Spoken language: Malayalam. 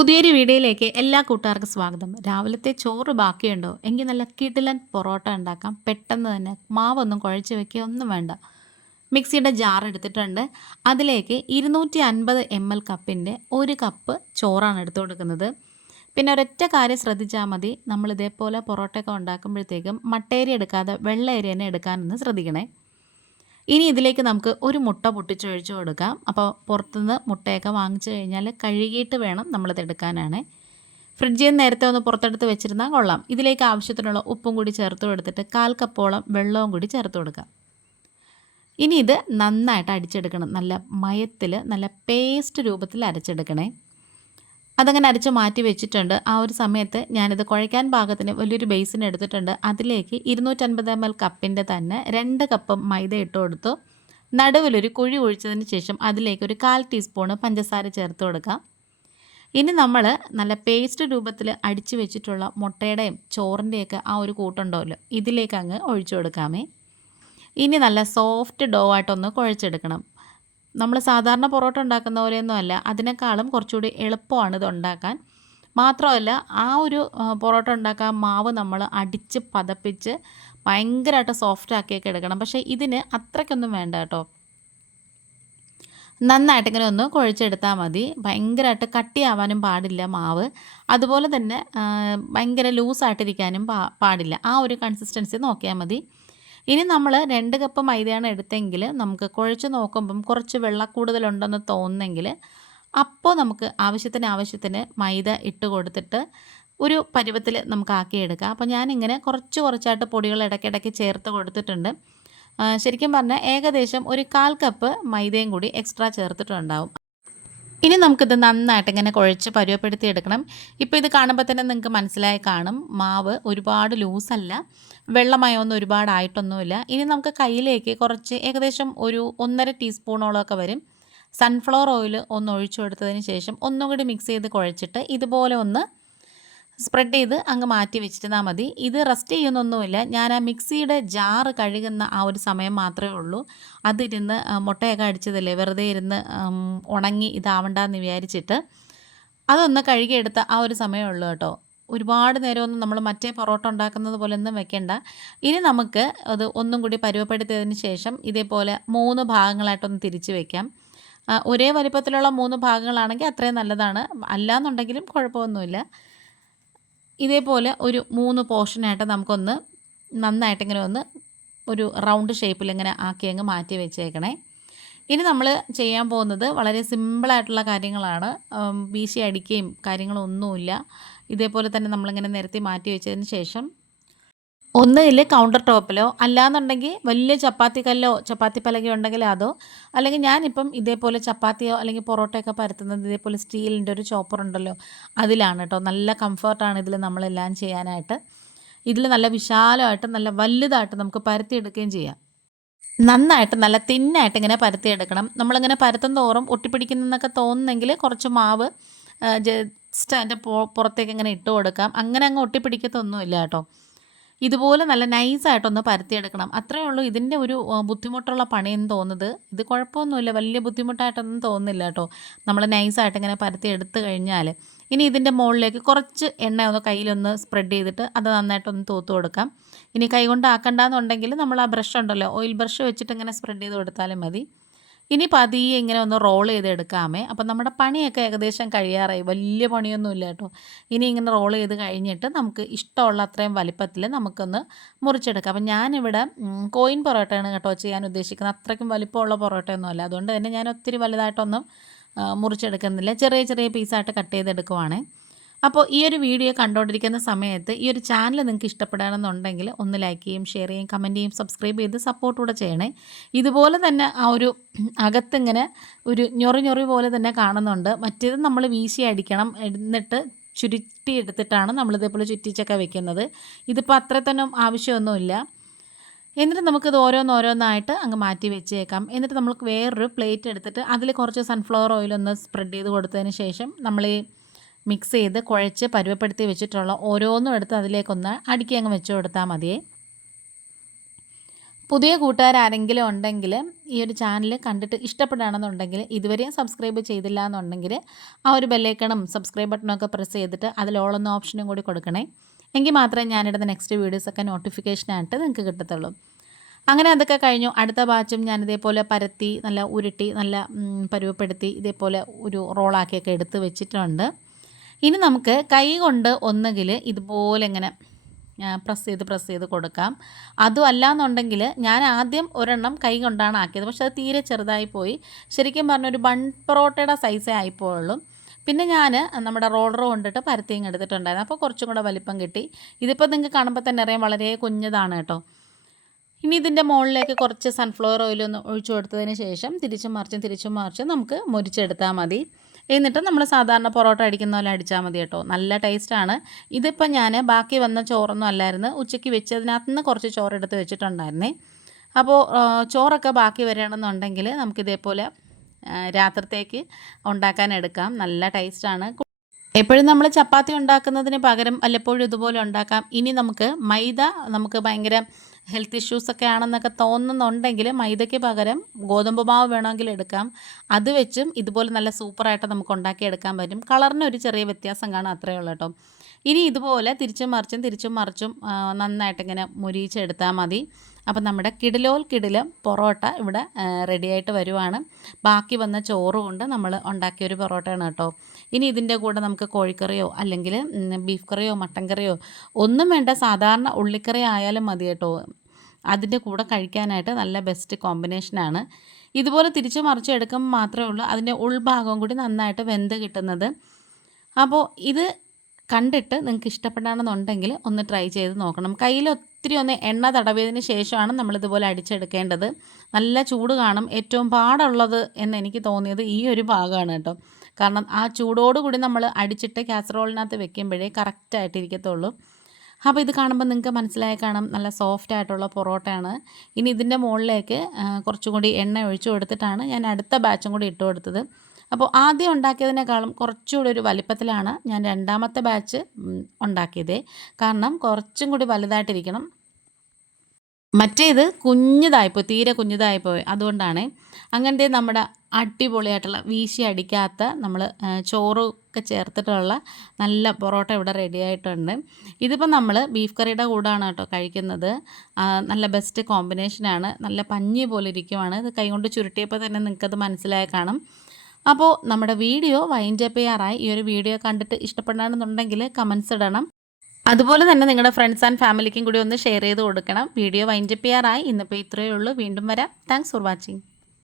പുതിയൊരു വീഡിയോയിലേക്ക് എല്ലാ കൂട്ടുകാർക്കും സ്വാഗതം. രാവിലത്തെ ചോറ് ബാക്കിയുണ്ടോ എങ്കിൽ നല്ല കിടിലൻ പൊറോട്ട ഉണ്ടാക്കാം. പെട്ടെന്ന് തന്നെ മാവൊന്നും കുഴച്ച് വെക്കുക ഒന്നും വേണ്ട. മിക്സിയുടെ ജാർ എടുത്തിട്ടുണ്ട്. അതിലേക്ക് 250 ml കപ്പിൻ്റെ 1 കപ്പ് ചോറാണ് എടുത്തു കൊടുക്കുന്നത്. പിന്നെ ഒരൊറ്റ കാര്യം ശ്രദ്ധിച്ചാൽ മതി, നമ്മൾ ഇതേപോലെ പൊറോട്ടയൊക്കെ ഉണ്ടാക്കുമ്പോഴത്തേക്കും മട്ടേരി എടുക്കാതെ വെള്ള അരി തന്നെ എടുക്കാനൊന്ന് ശ്രദ്ധിക്കണേ. ഇനി ഇതിലേക്ക് നമുക്ക് ഒരു മുട്ട പൊട്ടിച്ചൊഴിച്ച് കൊടുക്കാം. അപ്പോൾ പുറത്തുനിന്ന് മുട്ടയൊക്കെ വാങ്ങിച്ചു കഴിഞ്ഞാൽ കഴുകിയിട്ട് വേണം നമ്മളിത് എടുക്കാനാണ്. ഫ്രിഡ്ജിൽ നിന്ന് നേരത്തെ ഒന്ന് പുറത്തെടുത്ത് വെച്ചിരുന്നാൽ കൊള്ളാം. ഇതിലേക്ക് ആവശ്യത്തിനുള്ള ഉപ്പും കൂടി ചേർത്ത് കൊടുത്തിട്ട് 1/4 കപ്പോളം വെള്ളവും കൂടി ചേർത്ത് കൊടുക്കാം. ഇനി ഇത് നന്നായിട്ട് അടിച്ചെടുക്കണം. നല്ല മയത്തിൽ നല്ല പേസ്റ്റ് രൂപത്തിൽ അരച്ചെടുക്കണേ. അതങ്ങനെ അരച്ച് മാറ്റി വെച്ചിട്ടുണ്ട്. ആ ഒരു സമയത്ത് ഞാനിത് കുഴയ്ക്കാൻ പാകത്തിന് വലിയൊരു ബേസിൻ എടുത്തിട്ടുണ്ട്. അതിലേക്ക് 250 ml കപ്പിൻ്റെ തന്നെ 2 കപ്പ് മൈദ ഇട്ട് കൊടുത്തു. നടുവിലൊരു കുഴി ഒഴിച്ചതിന് ശേഷം അതിലേക്ക് ഒരു 1/4 ടീസ്പൂൺ പഞ്ചസാര ചേർത്ത് കൊടുക്കാം. ഇനി നമ്മൾ നല്ല പേസ്റ്റ് രൂപത്തിൽ അടിച്ചു വെച്ചിട്ടുള്ള മുട്ടയുടെയും ചോറിൻ്റെയൊക്കെ ആ ഒരു കൂട്ടുണ്ടല്ലോ, ഇതിലേക്ക് അങ്ങ് ഒഴിച്ചു കൊടുക്കാമേ. ഇനി നല്ല സോഫ്റ്റ് ഡോ ആയിട്ടൊന്ന് കുഴച്ചെടുക്കണം. നമ്മൾ സാധാരണ പൊറോട്ട ഉണ്ടാക്കുന്ന പോലെയൊന്നും അല്ല, അതിനേക്കാളും കുറച്ചുകൂടി എളുപ്പമാണ് ഇത് ഉണ്ടാക്കാൻ. മാത്രമല്ല ആ ഒരു പൊറോട്ട ഉണ്ടാക്കാൻ മാവ് നമ്മൾ അടിച്ച് പതപ്പിച്ച് ഭയങ്കരമായിട്ട് സോഫ്റ്റ് ആക്കിയൊക്കെ എടുക്കണം. പക്ഷേ ഇതിന് അത്രയ്ക്കൊന്നും വേണ്ട കേട്ടോ. നന്നായിട്ട് ഇങ്ങനെ ഒന്ന് കുഴച്ചെടുത്താൽ മതി. ഭയങ്കരമായിട്ട് കട്ടിയാവാനും പാടില്ല മാവ്. അതുപോലെ തന്നെ ഭയങ്കര ലൂസായിട്ടിരിക്കാനും പാടില്ല. ആ ഒരു കൺസിസ്റ്റൻസി നോക്കിയാൽ മതി. ഇനി നമ്മൾ 2 കപ്പ് മൈദയാണ് എടുത്തെങ്കിൽ നമുക്ക് കുഴച്ച് നോക്കുമ്പം കുറച്ച് വെള്ളം കൂടുതലുണ്ടെന്ന് തോന്നുന്നെങ്കിൽ അപ്പോൾ നമുക്ക് ആവശ്യത്തിന് മൈദ ഇട്ട് കൊടുത്തിട്ട് ഒരു പരുവത്തിൽ നമുക്ക് ആക്കിയെടുക്കാം. അപ്പോൾ ഞാനിങ്ങനെ കുറച്ചായിട്ട് പൊടികൾ ഇടയ്ക്കിടയ്ക്ക് ചേർത്ത് കൊടുത്തിട്ടുണ്ട്. ശരിക്കും പറഞ്ഞാൽ ഏകദേശം ഒരു 1/4 കപ്പ് മൈദയും കൂടി എക്സ്ട്രാ ചേർത്തിട്ടുണ്ടാവും. ഇനി നമുക്കിത് നന്നായിട്ട് ഇങ്ങനെ കുഴച്ച് പരുവപ്പെടുത്തി എടുക്കണം. ഇപ്പോൾ ഇത് കാണുമ്പോൾ തന്നെ നിങ്ങൾക്ക് മനസ്സിലായി കാണും, മാവ് ഒരുപാട് ലൂസല്ല, വെള്ളമയമൊന്നും ഒരുപാടായിട്ടൊന്നുമില്ല. ഇനി നമുക്ക് കയ്യിലേക്ക് കുറച്ച് ഏകദേശം ഒരു 1.5 ടീസ്പൂണോളമൊക്കെ വരും സൺഫ്ലവർ ഓയിൽ ഒന്ന് ഒഴിച്ചു കൊടുത്തതിന് ശേഷം ഒന്നും കൂടി മിക്സ് ചെയ്ത് കുഴച്ചിട്ട് ഇതുപോലെ ഒന്ന് സ്പ്രെഡ് ചെയ്ത് അങ്ങ് മാറ്റി വെച്ചിരുന്നാൽ മതി. ഇത് റെസ്റ്റ് ചെയ്യുന്നൊന്നുമില്ല. ഞാൻ ആ മിക്സിയുടെ ജാറ് കഴുകുന്ന ആ ഒരു സമയം മാത്രമേ ഉള്ളൂ. അതിരുന്ന് മുട്ടയൊക്കെ അടിച്ചതല്ലേ, വെറുതെ ഇരുന്ന് ഉണങ്ങി ഇതാവണ്ടെന്ന് വിചാരിച്ചിട്ട് അതൊന്ന് കഴുകിയെടുത്ത ആ ഒരു സമയമേ ഉള്ളൂ കേട്ടോ. ഒരുപാട് നേരമൊന്നും നമ്മൾ മറ്റേ പൊറോട്ട ഉണ്ടാക്കുന്നത് പോലെ ഒന്നും വെക്കേണ്ട. ഇനി നമുക്ക് അത് ഒന്നും കൂടി പരുവപ്പെടുത്തിയതിന് ശേഷം ഇതേപോലെ 3 ഭാഗങ്ങളായിട്ടൊന്ന് തിരിച്ച് വയ്ക്കാം. ഒരേ വലിപ്പത്തിലുള്ള 3 ഭാഗങ്ങളാണെങ്കിൽ അത്രയും നല്ലതാണ്. അല്ലാന്നുണ്ടെങ്കിലും കുഴപ്പമൊന്നുമില്ല. ഇതേപോലെ ഒരു 3 പോർഷനായിട്ട് നമുക്കൊന്ന് നന്നായിട്ടിങ്ങനെ ഒന്ന് ഒരു റൗണ്ട് ഷേപ്പിൽ ഇങ്ങനെ ആക്കി അങ്ങ് മാറ്റി വെച്ചേക്കണേ. ഇനി നമ്മൾ ചെയ്യാൻ പോകുന്നത് വളരെ സിമ്പിളായിട്ടുള്ള കാര്യങ്ങളാണ്. വീശി അടിക്കുകയും കാര്യങ്ങളൊന്നുമില്ല. ഇതേപോലെ തന്നെ നമ്മളിങ്ങനെ നിരത്തി മാറ്റി വെച്ചതിന് ശേഷം ഒന്നുകിൽ കൗണ്ടർ ടോപ്പിലോ അല്ലാന്നുണ്ടെങ്കിൽ വലിയ ചപ്പാത്തി കല്ലോ ചപ്പാത്തി പലകയോ ഉണ്ടെങ്കിൽ അതോ, അല്ലെങ്കിൽ ഞാനിപ്പം ഇതേപോലെ ചപ്പാത്തിയോ അല്ലെങ്കിൽ പൊറോട്ടയൊക്കെ പരത്തുന്നത് ഇതേപോലെ സ്റ്റീലിൻ്റെ ഒരു ചോപ്പർ ഉണ്ടല്ലോ, അതിലാണ് കേട്ടോ. നല്ല കംഫർട്ടാണ് ഇതിൽ നമ്മളെല്ലാം ചെയ്യാനായിട്ട്. ഇതിൽ നല്ല വിശാലമായിട്ട് നല്ല വലുതായിട്ട് നമുക്ക് പരത്തിയെടുക്കുകയും ചെയ്യാം. നന്നായിട്ട് നല്ല തിന്നായിട്ട് ഇങ്ങനെ പരത്തിയെടുക്കണം. നമ്മളിങ്ങനെ പരത്തും തോറും ഒട്ടിപ്പിടിക്കുന്നതെന്നൊക്കെ തോന്നുന്നെങ്കിൽ കുറച്ച് മാവ് ജസ്റ്റ് അതിൻ്റെ പുറത്തേക്ക് ഇങ്ങനെ ഇട്ട് കൊടുക്കാം. അങ്ങനെ അങ്ങ് ഒട്ടിപ്പിടിക്കത്തൊന്നുമില്ല കേട്ടോ. ഇതുപോലെ നല്ല നൈസായിട്ടൊന്ന് പരത്തിയെടുക്കണം. അത്രയേ ഉള്ളൂ ഇതിൻ്റെ ഒരു ബുദ്ധിമുട്ടുള്ള പണിയെന്ന് തോന്നുന്നത്. ഇത് കുഴപ്പമൊന്നുമില്ല, വലിയ ബുദ്ധിമുട്ടായിട്ടൊന്നും തോന്നുന്നില്ല കേട്ടോ. നമ്മൾ നൈസായിട്ട് ഇങ്ങനെ പരത്തി എടുത്ത് കഴിഞ്ഞാൽ ഇനി ഇതിൻ്റെ മുകളിലേക്ക് കുറച്ച് എണ്ണ ഒന്ന് കയ്യിലൊന്ന് സ്പ്രെഡ് ചെയ്തിട്ട് അത് നന്നായിട്ടൊന്ന് തൂത്ത് കൊടുക്കാം. ഇനി കൈകൊണ്ട് ആക്കണ്ടെന്നുണ്ടെങ്കിൽ നമ്മൾ ആ ബ്രഷ് ഉണ്ടല്ലോ, ഓയിൽ ബ്രഷ് വെച്ചിട്ട് ഇങ്ങനെ സ്പ്രെഡ് ചെയ്ത് കൊടുത്താലും മതി. ഇനി പതിയെ ഇങ്ങനെ ഒന്ന് റോൾ ചെയ്തെടുക്കാമേ. അപ്പം നമ്മുടെ പണിയൊക്കെ ഏകദേശം കഴിയാറായി, വലിയ പണിയൊന്നുമില്ല കേട്ടോ. ഇനി ഇങ്ങനെ റോൾ ചെയ്ത് കഴിഞ്ഞിട്ട് നമുക്ക് ഇഷ്ടമുള്ള അത്രയും വലിപ്പത്തിൽ നമുക്കൊന്ന് മുറിച്ചെടുക്കാം. അപ്പം ഞാനിവിടെ കോയിൻ പൊറോട്ടയാണ് കേട്ടോ ചെയ്യാൻ ഉദ്ദേശിക്കുന്നത്. അത്രയ്ക്കും വലിപ്പമുള്ള പൊറോട്ടയൊന്നുമല്ല, അതുകൊണ്ട് തന്നെ ഞാൻ ഒത്തിരി വലുതായിട്ടൊന്നും മുറിച്ചെടുക്കുന്നില്ല. ചെറിയ ചെറിയ പീസായിട്ട് കട്ട് ചെയ്തെടുക്കുവാണേ. അപ്പോൾ ഈ ഒരു വീഡിയോ കണ്ടുകൊണ്ടിരിക്കുന്ന സമയത്ത് ഈ ഒരു ചാനൽ നിങ്ങൾക്ക് ഇഷ്ടപ്പെടണമെന്നുണ്ടെങ്കിൽ ഒന്ന് ലൈക്ക് ചെയ്യും, ഷെയർ ചെയ്യും, കമൻറ്റ് ചെയ്യും, സബ്സ്ക്രൈബ് ചെയ്ത് സപ്പോർട്ട് കൂടെ ചെയ്യണേ. ഇതുപോലെ തന്നെ ആ ഒരു അകത്തിങ്ങനെ ഒരു ഞൊറി പോലെ തന്നെ കാണുന്നുണ്ട്. മറ്റേത് നമ്മൾ വീശി അടിക്കണം, എന്നിട്ട് ചുരുട്ടി എടുത്തിട്ടാണ് നമ്മളിതേപോലെ ചുറ്റിച്ചൊക്കെ വെക്കുന്നത്. ഇതിപ്പോൾ അത്രത്തൊന്നും ആവശ്യമൊന്നുമില്ല. എന്നിട്ട് നമുക്കിത് ഓരോന്നായിട്ട് അങ്ങ് മാറ്റി വെച്ചേക്കാം. എന്നിട്ട് നമുക്ക് വേറൊരു പ്ലേറ്റ് എടുത്തിട്ട് അതിൽ കുറച്ച് സൺഫ്ലവർ ഓയിലൊന്ന് സ്പ്രെഡ് ചെയ്ത് കൊടുത്തതിന് ശേഷം നമ്മൾ ഈ മിക്സ് ചെയ്ത് കുഴച്ച് പരുവപ്പെടുത്തി വെച്ചിട്ടുള്ള ഓരോന്നും എടുത്ത് അതിലേക്കൊന്ന് അടുക്കി അങ്ങ് വെച്ച് കൊടുത്താൽ മതിയേ. പുതിയ കൂട്ടുകാരാരെങ്കിലും ഉണ്ടെങ്കിൽ ഈ ഒരു ചാനൽ കണ്ടിട്ട് ഇഷ്ടപ്പെടുകയാണെന്നുണ്ടെങ്കിൽ ഇതുവരെയും സബ്സ്ക്രൈബ് ചെയ്തില്ല എന്നുണ്ടെങ്കിൽ ആ ഒരു ബെല്ലൈക്കണും സബ്സ്ക്രൈബ് ബട്ടണൊക്കെ പ്രസ് ചെയ്തിട്ട് അതിൽ ഓൾ എന്ന ഓപ്ഷനും കൂടി കൊടുക്കണേ. എങ്കിൽ മാത്രമേ ഞാനിടുന്ന നെക്സ്റ്റ് വീഡിയോസൊക്കെ നോട്ടിഫിക്കേഷനായിട്ട് നിങ്ങൾക്ക് കിട്ടത്തുള്ളൂ. അങ്ങനെ അതൊക്കെ കഴിഞ്ഞു. അടുത്ത ബാച്ചും ഞാനിതേപോലെ പരത്തി നല്ല ഉരുട്ടി നല്ല പരുവപ്പെടുത്തി ഇതേപോലെ ഒരു റോളാക്കിയൊക്കെ എടുത്ത് വെച്ചിട്ടുണ്ട്. ഇനി നമുക്ക് കൈ കൊണ്ട് ഒന്നുകിൽ ഇതുപോലെ ഇങ്ങനെ പ്രസ് ചെയ്ത് കൊടുക്കാം. അതും അല്ലാന്നുണ്ടെങ്കിൽ ഞാൻ ആദ്യം ഒരെണ്ണം കൈ കൊണ്ടാണ് ആക്കിയത്. പക്ഷെ അത് തീരെ ചെറുതായി പോയി. ശരിക്കും പറഞ്ഞൊരു ബൺ പൊറോട്ടയുടെ സൈസേ ആയിപ്പോയുള്ളൂ. പിന്നെ ഞാൻ നമ്മുടെ റോളർ കൊണ്ടിട്ട് പരത്തിയും എടുത്തിട്ടുണ്ടായിരുന്നു. അപ്പോൾ കുറച്ചും കൂടെ വലിപ്പം കിട്ടി. ഇതിപ്പോൾ നിങ്ങൾക്ക് കാണുമ്പോൾ തന്നെ അറിയാം വളരെ കുഞ്ഞതാണ് കേട്ടോ. ഇനി ഇതിൻ്റെ മുകളിലേക്ക് കുറച്ച് സൺഫ്ലവർ ഓയിലൊന്ന് ഒഴിച്ചു കൊടുത്തതിന് ശേഷം തിരിച്ചും മറിച്ചും നമുക്ക് മുരിച്ചെടുത്താൽ മതി. എന്നിട്ട് നമ്മൾ സാധാരണ പൊറോട്ട അടിക്കുന്ന പോലെ അടിച്ചാൽ മതി കേട്ടോ. നല്ല ടേസ്റ്റാണ്. ഇതിപ്പോൾ ഞാൻ ബാക്കി വന്ന ചോറൊന്നും അല്ലായിരുന്നു, ഉച്ചയ്ക്ക് വെച്ചതിനകത്ത് നിന്ന് കുറച്ച് ചോറെടുത്ത് വെച്ചിട്ടുണ്ടായിരുന്നേ. അപ്പോൾ ചോറൊക്കെ ബാക്കി വരികയാണെന്നുണ്ടെങ്കിൽ നമുക്കിതേപോലെ രാത്രിത്തേക്ക് ഉണ്ടാക്കാൻ എടുക്കാം. നല്ല ടേസ്റ്റാണ്. എപ്പോഴും നമ്മൾ ചപ്പാത്തി ഉണ്ടാക്കുന്നതിന് പകരം വല്ലപ്പോഴും ഇതുപോലെ ഉണ്ടാക്കാം. ഇനി നമുക്ക് ഭയങ്കര ഹെൽത്ത് ഇഷ്യൂസൊക്കെ ആണെന്നൊക്കെ തോന്നുന്നുണ്ടെങ്കിൽ മൈദയ്ക്ക് പകരം ഗോതമ്പ് മാവ് വേണമെങ്കിൽ എടുക്കാം. അത് വെച്ചും ഇതുപോലെ നല്ല സൂപ്പറായിട്ട് നമുക്ക് ഉണ്ടാക്കിയെടുക്കാൻ പറ്റും. കളറിനൊരു ചെറിയ വ്യത്യാസം കാണാം, അത്രയേ ഉള്ളൂ കേട്ടോ. ഇനി ഇതുപോലെ തിരിച്ചും മറിച്ചും നന്നായിട്ടിങ്ങനെ മുരിയിച്ചെടുത്താൽ മതി. അപ്പം നമ്മുടെ കിടിലം പൊറോട്ട ഇവിടെ റെഡിയായിട്ട് വരുവാണ്. ബാക്കി വന്ന ചോറ് കൊണ്ട് നമ്മൾ ഉണ്ടാക്കിയൊരു പൊറോട്ടയാണ് കേട്ടോ. ഇനി ഇതിൻ്റെ കൂടെ നമുക്ക് കോഴിക്കറിയോ അല്ലെങ്കിൽ ബീഫ് കറിയോ മട്ടൻ കറിയോ ഒന്നും വേണ്ട, സാധാരണ ഉള്ളിക്കറി ആയാലും മതി കേട്ടോ. അതിൻ്റെ കൂടെ കഴിക്കാനായിട്ട് നല്ല ബെസ്റ്റ് കോമ്പിനേഷനാണ്. ഇതുപോലെ തിരിച്ച് മറിച്ച് എടുക്കുമ്പോൾ മാത്രമേ ഉള്ളൂ അതിൻ്റെ ഉൾഭാഗവും കൂടി നന്നായിട്ട് വെന്ത് കിട്ടുന്നത്. അപ്പോൾ ഇത് കണ്ടിട്ട് നിങ്ങൾക്ക് ഇഷ്ടപ്പെടാണെന്നുണ്ടെങ്കിൽ ഒന്ന് ട്രൈ ചെയ്ത് നോക്കണം. കയ്യിൽ ഒത്തിരി ഒന്ന് എണ്ണ തടവിയതിന് ശേഷമാണ് നമ്മളിതുപോലെ അടിച്ചെടുക്കേണ്ടത്. നല്ല ചൂട് കാണും. ഏറ്റവും പാടുള്ളത് എന്ന് എനിക്ക് തോന്നിയത് ഈ ഒരു ഭാഗമാണ് കേട്ടോ. കാരണം ആ ചൂടോടുകൂടി നമ്മൾ അടിച്ചിട്ട് കാസറോളിനകത്ത് വെക്കുമ്പോഴേ കറക്റ്റായിട്ടിരിക്കത്തുള്ളൂ. അപ്പോൾ ഇത് കാണുമ്പോൾ നിങ്ങൾക്ക് മനസ്സിലായി കാണാം, നല്ല സോഫ്റ്റ് ആയിട്ടുള്ള പൊറോട്ടയാണ്. ഇനി ഇതിൻ്റെ മുകളിലേക്ക് കുറച്ചും കൂടി എണ്ണ ഒഴിച്ചു കൊടുത്തിട്ടാണ് ഞാൻ അടുത്ത ബാച്ചും കൂടി ഇട്ട് കൊടുത്തത്. അപ്പോൾ ആദ്യം ഉണ്ടാക്കിയതിനേക്കാളും കുറച്ചുകൂടി ഒരു വലിപ്പത്തിലാണ് ഞാൻ രണ്ടാമത്തെ ബാച്ച് ഉണ്ടാക്കിയത്. കാരണം കുറച്ചും കൂടി വലുതായിട്ടിരിക്കണം. മറ്റേത് തീരെ കുഞ്ഞിതായിപ്പോയി. അതുകൊണ്ടാണ്. അങ്ങനത്തെ നമ്മുടെ അടിപൊളിയായിട്ടുള്ള വീശി അടിക്കാത്ത നമ്മൾ ചോറൊക്കെ ചേർത്തിട്ടുള്ള നല്ല പൊറോട്ട ഇവിടെ റെഡി ആയിട്ടുണ്ട്. ഇതിപ്പോൾ നമ്മൾ ബീഫ് കറിയുടെ കൂടാണ് കേട്ടോ കഴിക്കുന്നത്. നല്ല ബെസ്റ്റ് കോമ്പിനേഷനാണ്. നല്ല പഞ്ഞി പോലെ ഇരിക്കുവാണ്. ഇത് കൈകൊണ്ട് ചുരുട്ടിയപ്പോൾ തന്നെ നിങ്ങൾക്കത് മനസ്സിലായി കാണും. അപ്പോൾ നമ്മുടെ വീഡിയോ വൈൻഡ് അപ്പ് ചെയ്യാറായി. ഈ ഒരു വീഡിയോ കണ്ടിട്ട് ഇഷ്ടപ്പെടണമെന്നുണ്ടെങ്കിൽ കമൻസ് ഇടണം. അതുപോലെ തന്നെ നിങ്ങളുടെ ഫ്രണ്ട്സ് ആൻഡ് ഫാമിലിക്കും കൂടി ഒന്ന് ഷെയർ ചെയ്ത് കൊടുക്കണം. വീഡിയോ വൈൻഡ് അപ്പ് ചെയ്യാറായി. ഇന്നിപ്പോൾ ഇത്രയേ ഉള്ളൂ. വീണ്ടും വരാം. Thanks for watching.